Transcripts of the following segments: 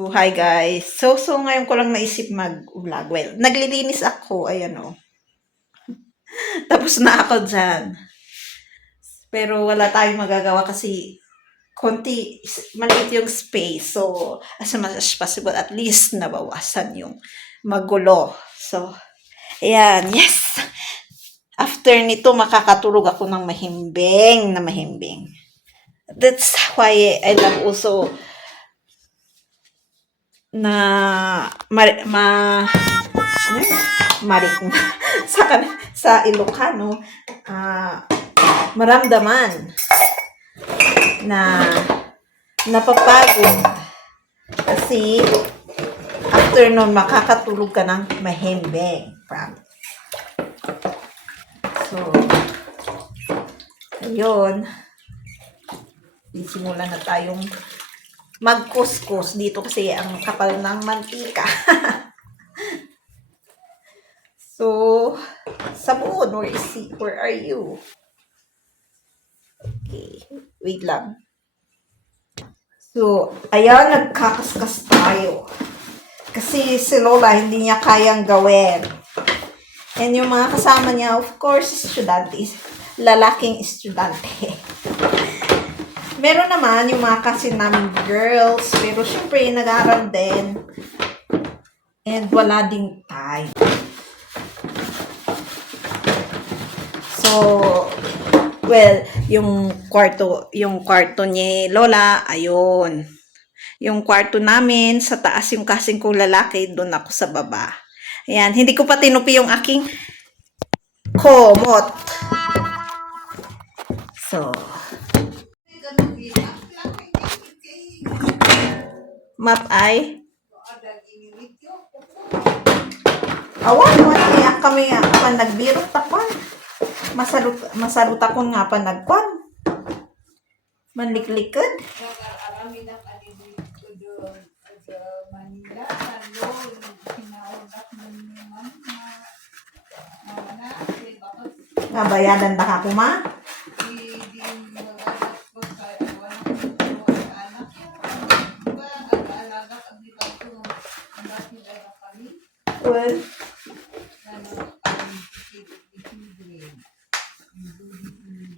Oh, hi guys. So ngayon ko lang naisip mag-vlog. Well, naglilinis ako, ayan o. Tapos na ako dyan. Pero wala tayong magagawa kasi maliit yung space. So, as much as possible, at least nabawasan yung magulo. So, ayan, yes! After nito, makakatulog ako ng mahimbing na mahimbing. That's why I love also na ano yun? sa Ilocano maramdaman na napapagod kasi after nun makakatulog ka ng mahimbing. So ayun, simulan na tayong magkuskus dito kasi ang kapal ng mantika. So, Sabon, where are you? Okay, wait lang. So, ayan, nagkakaskas tayo. Kasi si Lola, hindi niya kayang gawin. And yung mga kasama niya, of course, estudyante, lalaking estudyante. Meron naman yung mga kasi namin girls, pero syempre nag-aaral din. And wala ding time. So, well, yung kwarto ni Lola, ayun. Yung kwarto namin, sa taas yung kasing kong lalaki, doon ako sa baba. Ayan, hindi ko pa tinupi yung aking komot. So, map ay awan kami pa nagbirot takwan masarut akon nga pa nagkwan manliklikod nga bayadan ba ka kuma? Well,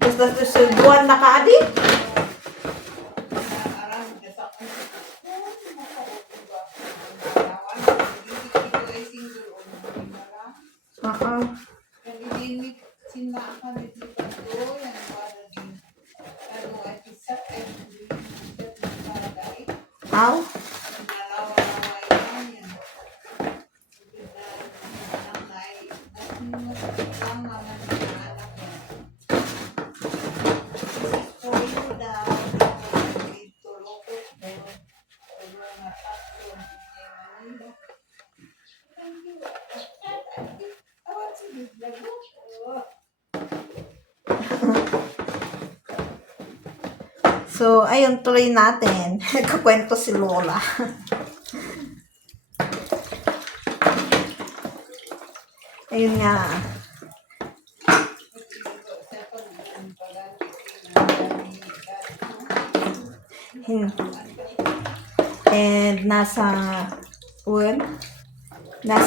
basta susubuan na ka, adi? How? So, ayun, tuloy natin. Nagkakwento si Lola. Ayun nga. And nasa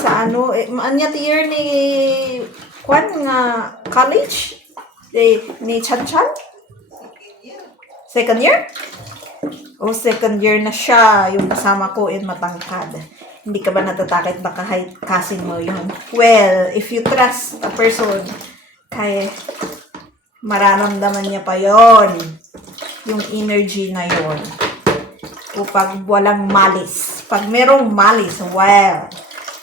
ano, anya year ni Kwan nga college? Ni Chanchan? Second year? O, second year na siya. Yung kasama ko matangkad. Hindi ka ba natatakit baka kasing mo yun? Well, if you trust a person, kaya mararamdaman niya pa yon yung energy na yon. O pag walang malis. Pag merong malis, well,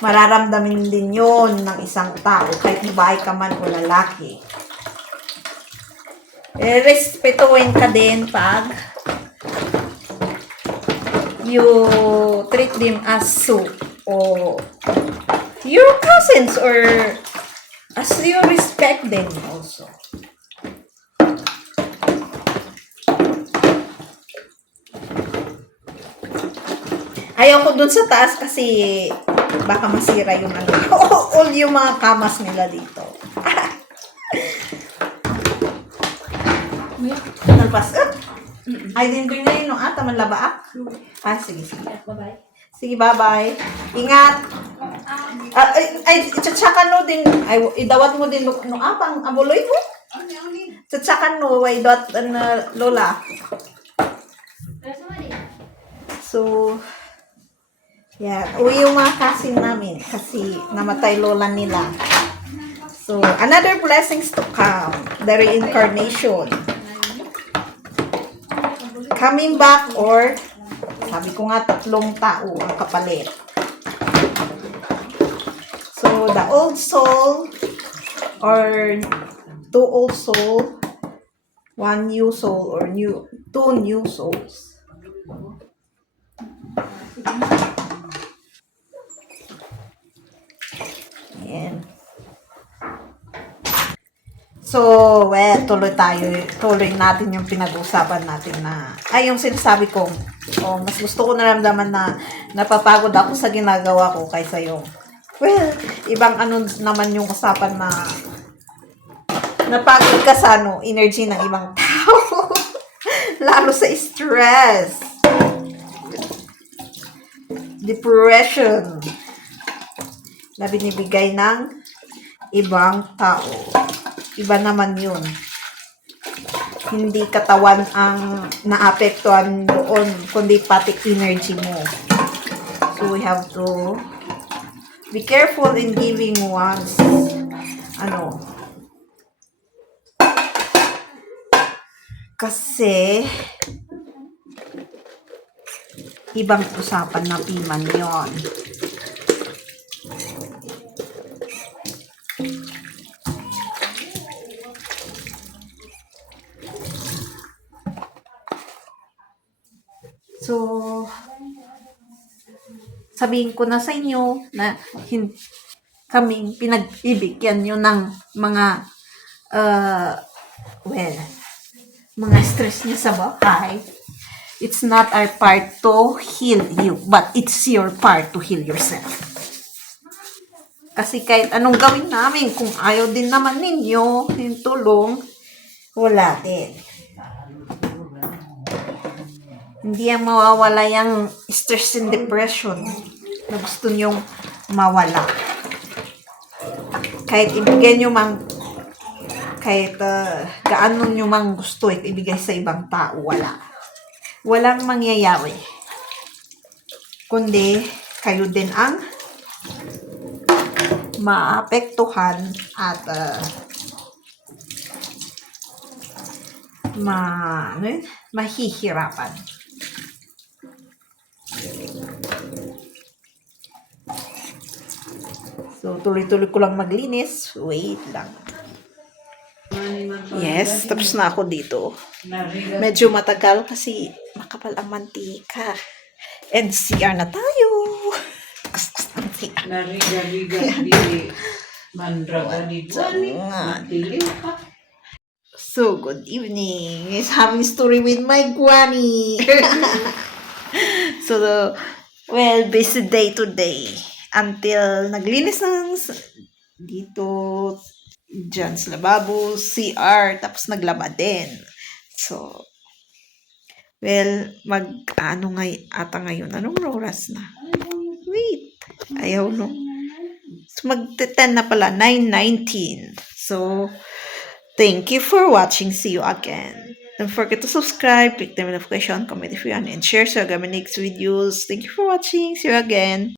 mararamdaman din yon ng isang tao, kahit babae ka man o lalaki. Respetuhin ka din pag you treat them as so or your cousins or as you respect them also. Ayaw ko dun sa taas kasi baka masira yung ano. All yung mga kamas nila dito. Nalpas up. Ay, din ko ngayon nung ata man laba. Ah, sige, sige. Bye-bye. Sige, bye-bye. Ingat. Tsatsakan no din. Ay, idawat mo din no apang abuloy mo. Tsatsakan no, way dot lola. So, yeah. Uwi yung mga kasing namin kasi namatay lola nila. So, another blessings to come. The reincarnation. Coming back or sabi ko nga 3 tao ang kapalit. So, the old soul or 2 old soul, 1 new soul or 2 new souls. Ayan. So, tuloy natin yung pinag-usapan natin na, yung sinasabi ko, mas gusto ko naramdaman na napapagod ako sa ginagawa ko kaysa yung, ibang naman yung usapan na napagod ka sa energy ng ibang tao. Lalo sa stress, depression, na binibigay ng ibang tao. Iba naman yun. Hindi katawan ang naapektuhan doon, kundi pati energy mo. So, we have to be careful in giving one's, kasi, ibang usapan na piman yon. So, sabihin ko na sa inyo na kaming pinag-ibigyan nyo ng mga mga stress nyo sa bahay. It's not our part to heal you, but it's your part to heal yourself. Kasi kahit anong gawin namin, kung ayaw din naman ninyo yung tulong, wala din. Hindi yan mawawala yung stress and depression na gusto nyong mawala. Kahit ibigay nyo kahit gaano nyo mang gusto ibigay sa ibang tao, walang mangyayari. Kundi, kayo din ang maapektuhan at mahihirapan. So, tuloy-tuloy ko lang maglinis. Wait lang. Yes, tapos na ako dito. Medyo matagal kasi makapal ang mantika. And CR na tayo. Nariga-riga di mandraga di matili ka. So, good evening. It's having story with my Guani. So, busy day today. Until naglinis ng dito, dyan sa lababo, CR, tapos naglaba din. So, ngayon. Anong oras na? Wait. Ayaw, no? So, mag-10 na pala, 9:19. So, thank you for watching. See you again. Don't forget to subscribe, click the notification, comment if you want, and share so I get my next videos. Thank you for watching. See you again.